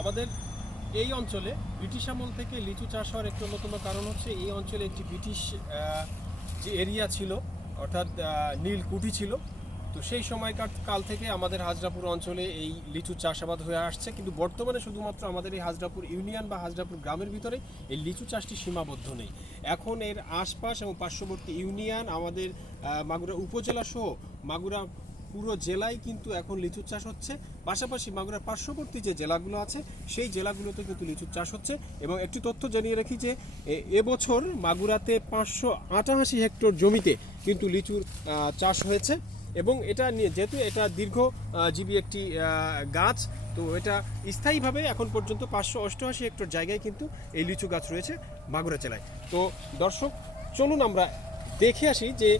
আমাদের এই অঞ্চলে ব্রিটিশ আমল থেকে লিচু চাষ হওয়ার একটি অন্যতম কারণ হচ্ছে এই অঞ্চলে একটি ব্রিটিশ যে এরিয়া ছিল, অর্থাৎ নীলকুঠি ছিল, তো সেই সময়কার কাল থেকে আমাদের হাজরাপুর অঞ্চলে এই লিচু চাষাবাদ হয়ে আসছে। কিন্তু বর্তমানে শুধুমাত্র আমাদের এই হাজরাপুর ইউনিয়ন বা হাজরাপুর গ্রামের ভিতরে এই লিচু চাষটি সীমাবদ্ধ নেই। এখন এর আশপাশ এবং পার্শ্ববর্তী ইউনিয়ন আমাদের মাগুরা উপজেলা সহ মাগুরা পুরো জেলায় কিন্তু এখন লিচু চাষ হচ্ছে। পাশাপাশি মাগুরার পার্শ্ববর্তী যে জেলাগুলো আছে সেই জেলাগুলোতে কিন্তু লিচুর চাষ হচ্ছে। এবং একটি তথ্য জানিয়ে রাখি যে এবছর মাগুরাতে পাঁচশো আটাশি হেক্টর জমিতে কিন্তু লিচুর চাষ হয়েছে। এবং এটা নিয়ে যেহেতু এটা দীর্ঘ আহ, জীবী একটি গাছ তো এটা স্থায়ীভাবে এখন পর্যন্ত পাঁচশো অষ্টআশি হেক্টর জায়গায় কিন্তু এই লিচু গাছ রয়েছে মাগুরা জেলায়। তো দর্শক চলুন আমরা দেখে আসি যে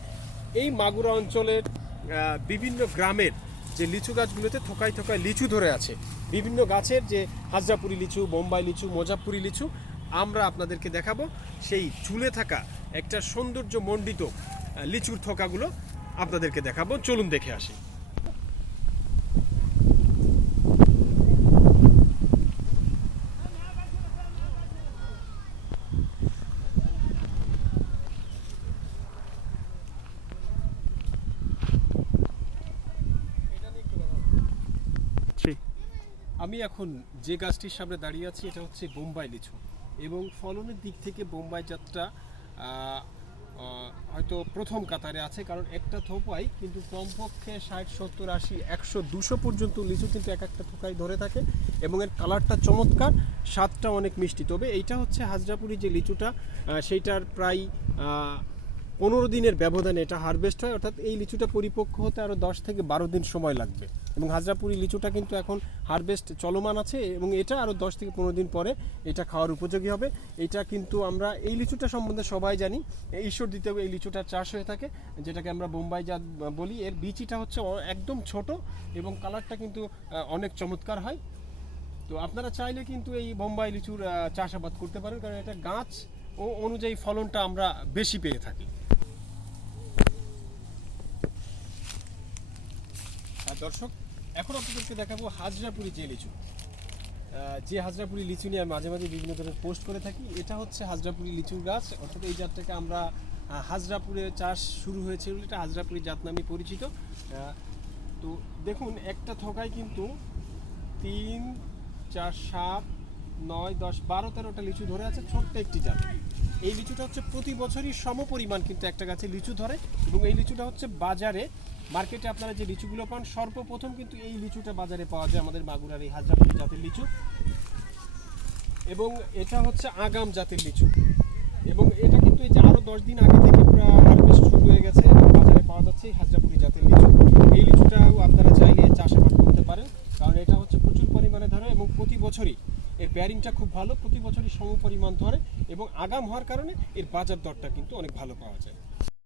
এই মাগুরা অঞ্চলের বিভিন্ন গ্রামের যে লিচু গাছগুলোতে থোকায় থোকায় লিচু ধরে আছে। বিভিন্ন গাছের যে হাজরাপুরি লিচু, বোম্বাই লিচু, মোজাপুরি লিচু, আমরা আপনাদেরকে দেখাবো। সেই চুলে থাকা একটা সৌন্দর্য মণ্ডিত লিচুর থোকাগুলো আপনাদেরকে দেখাবো। চলুন দেখে আসি। আমি এখন যে গাছটির সামনে দাঁড়িয়ে আছি, এটা হচ্ছে বোম্বাই লিচু। এবং ফলনের দিক থেকে বোম্বাই জাতটা হয়তো প্রথম কাতারে আছে, কারণ একটা থোপাই কিন্তু কমপক্ষে ষাট, সত্তর, আশি, একশো, দুশো পর্যন্ত লিচু কিন্তু এক একটা থোকায় ধরে থাকে এবং এর কালারটা চমৎকার স্বাদটা অনেক মিষ্টি। তবে এইটা হচ্ছে হাজরাপুরি যে লিচুটা সেইটার প্রায় পনেরো দিনের ব্যবধানে এটা হারভেস্ট হয়, অর্থাৎ এই লিচুটা পরিপক্ক হতে আরও দশ থেকে বারো দিন সময় লাগবে। এবং হাজরাপুরি লিচুটা কিন্তু এখন হারভেস্ট চলমান আছে এবং এটা আরও দশ থেকে পনেরো দিন পরে এটা খাওয়ার উপযোগী হবে। এটা কিন্তু আমরা এই লিচুটা সম্বন্ধে সবাই জানি ঈশ্বর দ্বিতীয় এই লিচুটা চাষ হয়ে থাকে, যেটাকে আমরা বোম্বাই জাত বলি। এর বিচিটা হচ্ছে একদম ছোট এবং কালারটা কিন্তু অনেক চমৎকার হয়। তো আপনারা চাইলে কিন্তু এই বোম্বাই লিচুর চাষাবাদ করতে পারেন, কারণ এটা গাছ ও অনুযায়ী ফলনটা আমরা বেশি পেয়ে থাকি। দর্শক, এখন আপনাদেরকে দেখাবো হাজরাপুরি যে লিচু। যে হাজরাপুরি লিচু নিয়ে আমি মাঝে মাঝে বিভিন্ন ধরনের পোস্ট করে থাকি, এটা হচ্ছে হাজরাপুরি লিচুর গাছ, অর্থাৎ এই জাতটাকে আমরা হাজরাপুরে চাষ শুরু হয়েছে এটা হাজরাপুরি জাত নামে পরিচিত। তো দেখুন, একটা থকায় কিন্তু তিন, চার, সাত নয়, দশ, বারো, তেরোটা লিচু ধরে আছে ছোট্ট একটি জাত। এই লিচুটা হচ্ছে প্রতি বছরই সম পরিমাণ কিন্তু একটা গাছে লিচু ধরে এবং এই লিচুটা হচ্ছে বাজারে। মার্কেটে আপনারা যে লিচুগুলো পান, সর্বপ্রথম কিন্তু এই লিচুটা বাজারে পাওয়া যায় আমাদের মাগুরার এই হাজরাপুর জাতের লিচু। এবং এটা হচ্ছে আগাম জাতের লিচু। এবং এটা কিন্তু এই যে আরও দশ দিন আগে থেকে হারভেস্ট শুরু হয়ে গেছে বাজারে পাওয়া যাচ্ছে এই হাজরাপুরি জাতের লিচু এই লিচুটাও আপনারা চাইলে চাষাবাদ করতে পারেন কারণ এটা হচ্ছে প্রচুর পরিমাণে ধরে এবং প্রতি বছরই এর ব্যারিংটা খুব ভালো, প্রতি বছরই সম পরিমাণ ধরে এবং আগাম হওয়ার কারণে এর বাজার দরটা কিন্তু অনেক ভালো পাওয়া যায়।